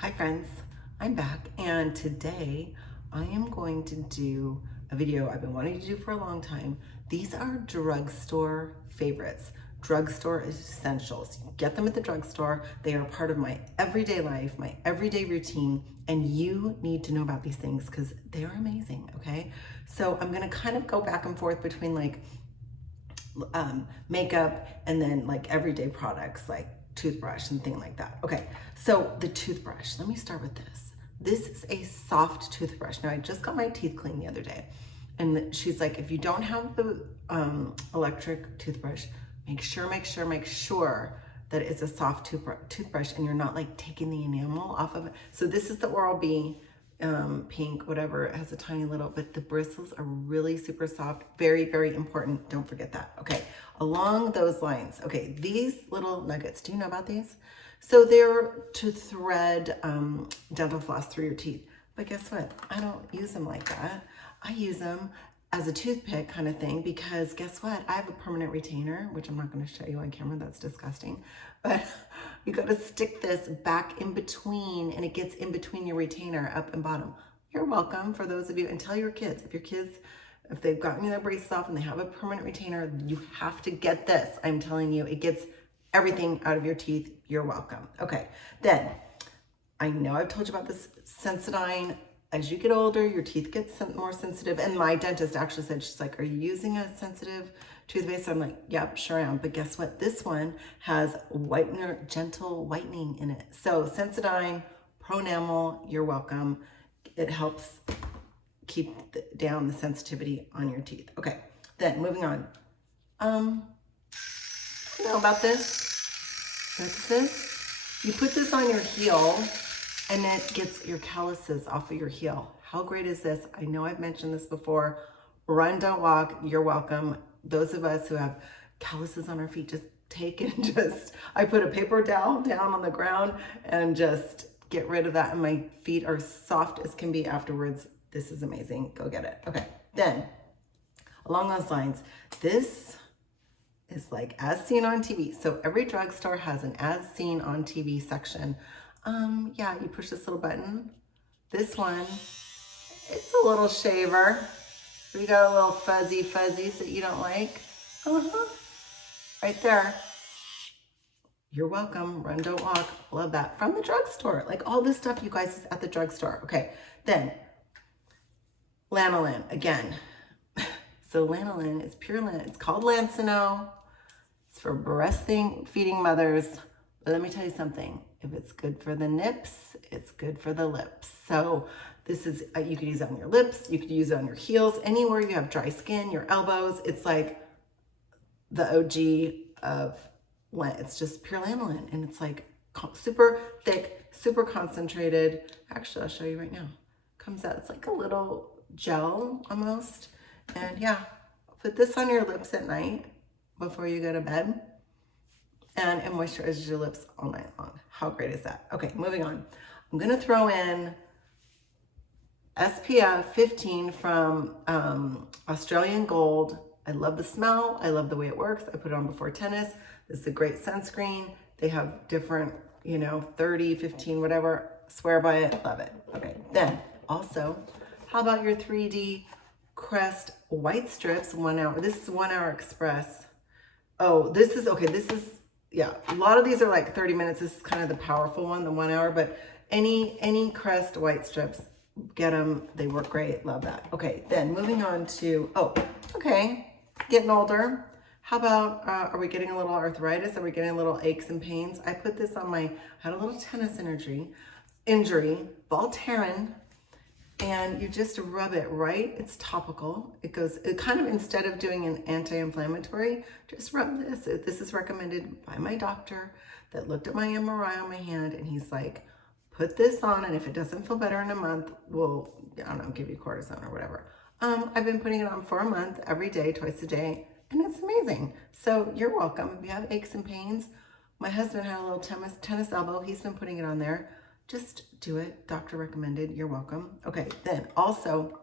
Hi friends, I'm back and today I am going to do a video I've been wanting to do for a long time. These are drugstore favorites, drugstore essentials. You get them at the drugstore. They are part of my everyday life, my everyday routine, and you need to know about these things because they are amazing, okay? So I'm gonna kind of go back and forth between like makeup and then like everyday products like toothbrush and things like that. Okay, so the toothbrush, let me start with this. This is a soft toothbrush. Now I just got my teeth cleaned the other day and she's like, if you don't have the electric toothbrush, make sure that it's a soft toothbrush and you're not like taking the enamel off of it. So this is the Oral-B pink, whatever. It has a tiny little, but the bristles are really super soft. Very, very important. Don't forget that. Okay, along those lines. Okay, these little nuggets, do you know about these? So they're to thread dental floss through your teeth. But guess what? I don't use them like that. I use them as a toothpick kind of thing because guess what? I have a permanent retainer, which I'm not going to show you on camera. That's disgusting. But you got to stick this back in between and it gets in between your retainer up and bottom. You're welcome for those of you, and tell your kids, if they've gotten their braces off and they have a permanent retainer, you have to get this. I'm telling you, it gets everything out of your teeth. You're welcome. Okay, then I know I've told you about this Sensodyne. As you get older, your teeth get more sensitive. And my dentist actually said, she's like, are you using a sensitive toothpaste? So I'm like, yep, sure am. But guess what? This one has whitener, gentle whitening in it. So Sensodyne, Pro Enamel, you're welcome. It helps keep down the sensitivity on your teeth. Okay, then moving on. You know about this? What's this? You put this on your heel and it gets your calluses off of your heel. How great is this? I know I've mentioned this before. Run, don't walk, you're welcome. Those of us who have calluses on our feet, just take and I put a paper towel down on the ground and just get rid of that. And my feet are soft as can be afterwards. This is amazing, go get it. Okay, then along those lines, this is like as seen on TV. So every drugstore has an as seen on TV section. Yeah, you push this little button. This one, it's a little shaver. We got a little fuzzies that you don't like. Right there. You're welcome. Run, don't walk. Love that. From the drugstore. Like all this stuff, you guys, is at the drugstore. Okay, then Lanolin again. So Lanolin is pure lint. It's called Lancino. It's for breastfeeding mothers. But let me tell you something. If it's good for the nips, it's good for the lips. So this is, you could use it on your lips. You could use it on your heels. Anywhere you have dry skin, your elbows. It's like the OG of lint. It's just pure lanolin. And it's like super thick, super concentrated. Actually, I'll show you right now. Comes out, it's like a little gel almost. And yeah, put this on your lips at night before you go to bed. And it moisturizes your lips all night long. How great is that? Okay, moving on. I'm gonna throw in SPF 15 from Australian Gold. I love the smell. I love the way it works. I put it on before tennis. This is a great sunscreen. They have different, 30, 15, whatever. Swear by it, love it. Okay, then also, how about your 3D Crest white strips, 1 hour. This is 1 hour express. Oh, this is, yeah, a lot of these are like 30 minutes. This is kind of the powerful one, the 1 hour, but any Crest white strips, get them. They work great. Love that. Okay, then moving on to, getting older. How about, are we getting a little arthritis? Are we getting a little aches and pains? I put this on I had a little tennis injury, Voltaren, and you just rub it right. It's topical. It kind of, instead of doing an anti-inflammatory, just rub this. This is recommended by my doctor that looked at my MRI on my hand, and he's like, put this on, and if it doesn't feel better in a month, we'll, I don't know, give you cortisone or whatever. I've been putting it on for a month, every day, twice a day, and it's amazing. So you're welcome. If you have aches and pains, my husband had a little tennis elbow. He's been putting it on there. Just do it. Doctor recommended. You're welcome. Okay, then also,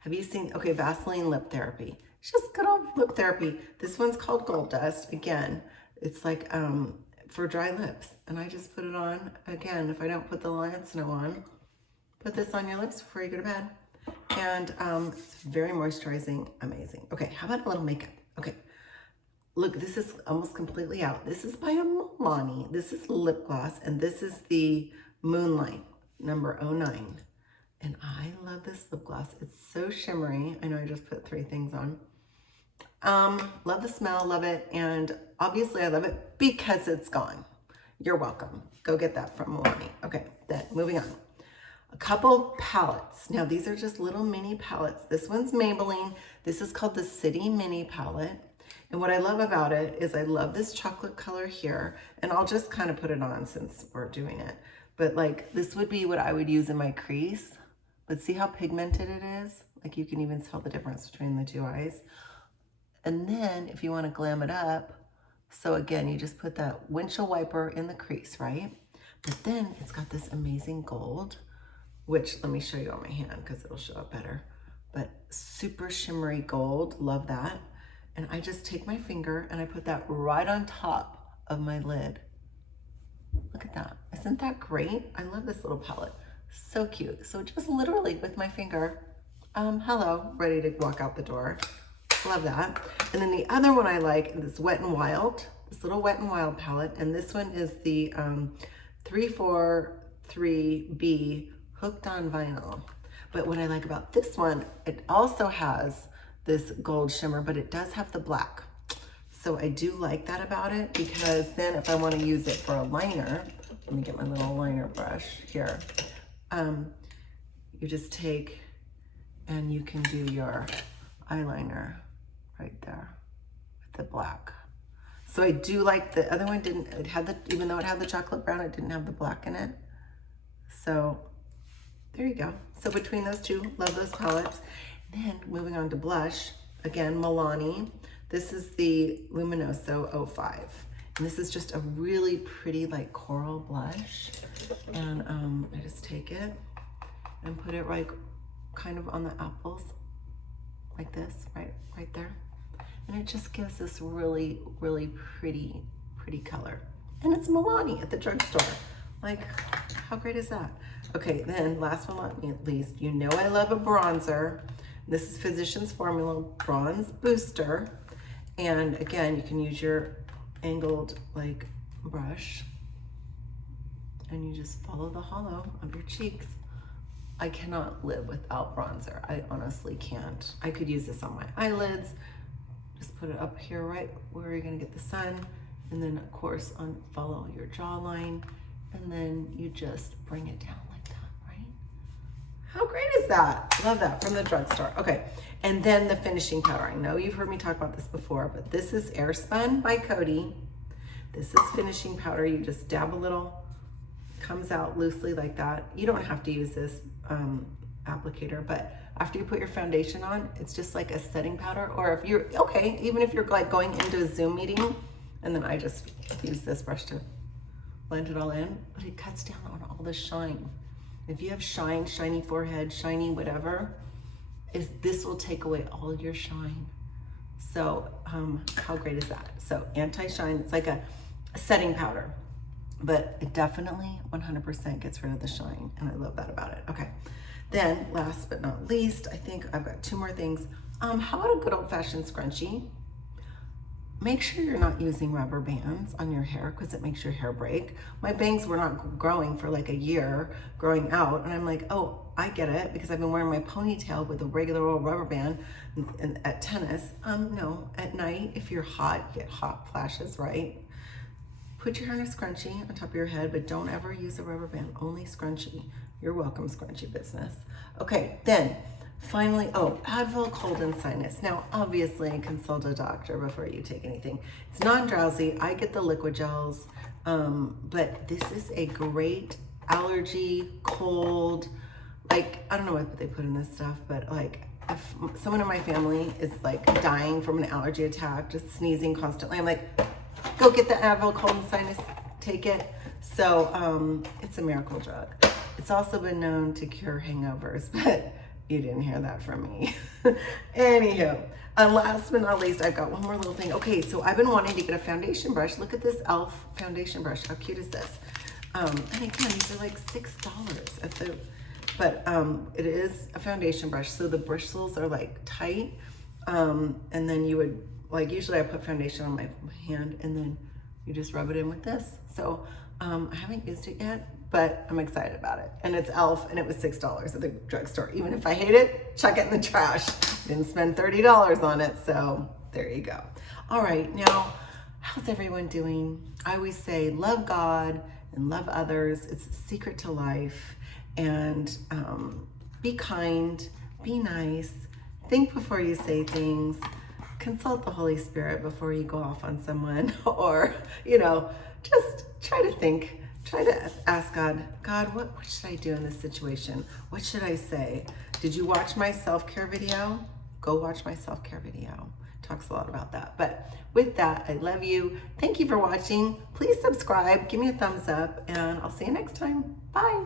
have you seen, Vaseline Lip Therapy. It's just good old lip therapy. This one's called Gold Dust. Again, it's like for dry lips. And I just put it on. Again, if I don't put the Lanolin on, put this on your lips before you go to bed. And it's very moisturizing, amazing. Okay, how about a little makeup? Okay, look, this is almost completely out. This is by Milani. This is lip gloss, and this is the Moonlight number 09. And I love this lip gloss. It's so shimmery. I know I just put 3 things on. Love the smell, love it. And obviously I love it because it's gone. You're welcome. Go get that from Milani. Okay, then moving on. A couple palettes. Now these are just little mini palettes. This one's Maybelline. This is called the City Mini Palette. And what I love about it is I love this chocolate color here. And I'll just kind of put it on since we're doing it. But like this would be what I would use in my crease. But see how pigmented it is? Like you can even tell the difference between the 2 eyes. And then if you want to glam it up, so again, you just put that windshield wiper in the crease, right? But then it's got this amazing gold, which let me show you on my hand because it'll show up better. But super shimmery gold, love that. And I just take my finger and I put that right on top of my lid. Look at that. Isn't that great? I love this little palette. So cute. So just literally with my finger, hello, ready to walk out the door. Love that. And then the other one I like is this Wet n Wild, this little Wet n Wild palette. And this one is the 343B Hooked on Vinyl. But what I like about this one, it also has this gold shimmer, but it does have the black. So I do like that about it because then if I want to use it for a liner, let me get my little liner brush here. You just take and you can do your eyeliner right there with the black. So I do like the other one didn't, it had the, even though it had the chocolate brown, it didn't have the black in it. So there you go. So between those two, love those palettes. Then moving on to blush, again, Milani. This is the Luminoso 05. And this is just a really pretty like coral blush. And I just take it and put it right kind of on the apples like this, right there. And it just gives this really, really pretty color. And it's Milani at the drugstore. Like, how great is that? Okay, then last but not least, you know I love a bronzer. This is Physicians Formula Bronze Booster. And again, you can use your angled like brush and you just follow the hollow of your cheeks. I cannot live without bronzer. I honestly can't. I could use this on my eyelids. Just put it up here right where you're gonna get the sun. And then of course follow your jawline. And then you just bring it down like that, right? How great is that? Love that, from the drugstore. Okay, and then the finishing powder. I know you've heard me talk about this before, but this is Airspun by Coty. This is finishing powder. You just dab a little, comes out loosely like that. You don't have to use this applicator, but after you put your foundation on, it's just like a setting powder. Or if you're, okay, even if you're like going into a Zoom meeting, and then I just use this brush to blend it all in, but it cuts down on all the shine. If you have shine, shiny forehead, shiny whatever, this will take away all your shine. So how great is that? So anti-shine, it's like a setting powder, but it definitely 100% gets rid of the shine, and I love that about it. Okay, then last but not least, I think I've got 2 more things. How about a good old-fashioned scrunchie? Make sure you're not using rubber bands on your hair because it makes your hair break. My bangs were not growing for like a year, growing out, and I'm like, oh, I get it, because I've been wearing my ponytail with a regular old rubber band at tennis. No, at night, if you're hot, you get hot flashes, right? Put your hair in a scrunchie on top of your head, but don't ever use a rubber band, only scrunchie. You're welcome, scrunchie business. Okay, then, finally, oh, Advil cold and sinus. Now, obviously, consult a doctor before you take anything. It's non-drowsy. I get the liquid gels, but this is a great allergy, cold, like, I don't know what they put in this stuff, but like, if someone in my family is like dying from an allergy attack, just sneezing constantly, I'm like, go get the Advil cold and sinus, take it. So it's a miracle drug. It's also been known to cure hangovers, but You didn't hear that from me. Anywho, last but not least, I've got one more little thing. Okay, so I've been wanting to get a foundation brush. Look at this e.l.f. foundation brush. How cute is this? And again, these are like $6 at the, but it is a foundation brush. So the bristles are like tight. And then you would, like, usually I put foundation on my hand and then you just rub it in with this. So I haven't used it yet, but I'm excited about it. And it's e.l.f. and it was $6 at the drugstore. Even if I hate it, chuck it in the trash. Didn't spend $30 on it, so there you go. All right, now, how's everyone doing? I always say love God and love others. It's a secret to life. And be kind, be nice, think before you say things, consult the Holy Spirit before you go off on someone, or, you know, just try to think. Try to ask God, what should I do in this situation? What should I say? Did you watch my self-care video? Go watch my self-care video. Talks a lot about that. But with that, I love you. Thank you for watching. Please subscribe, give me a thumbs up, and I'll see you next time. Bye.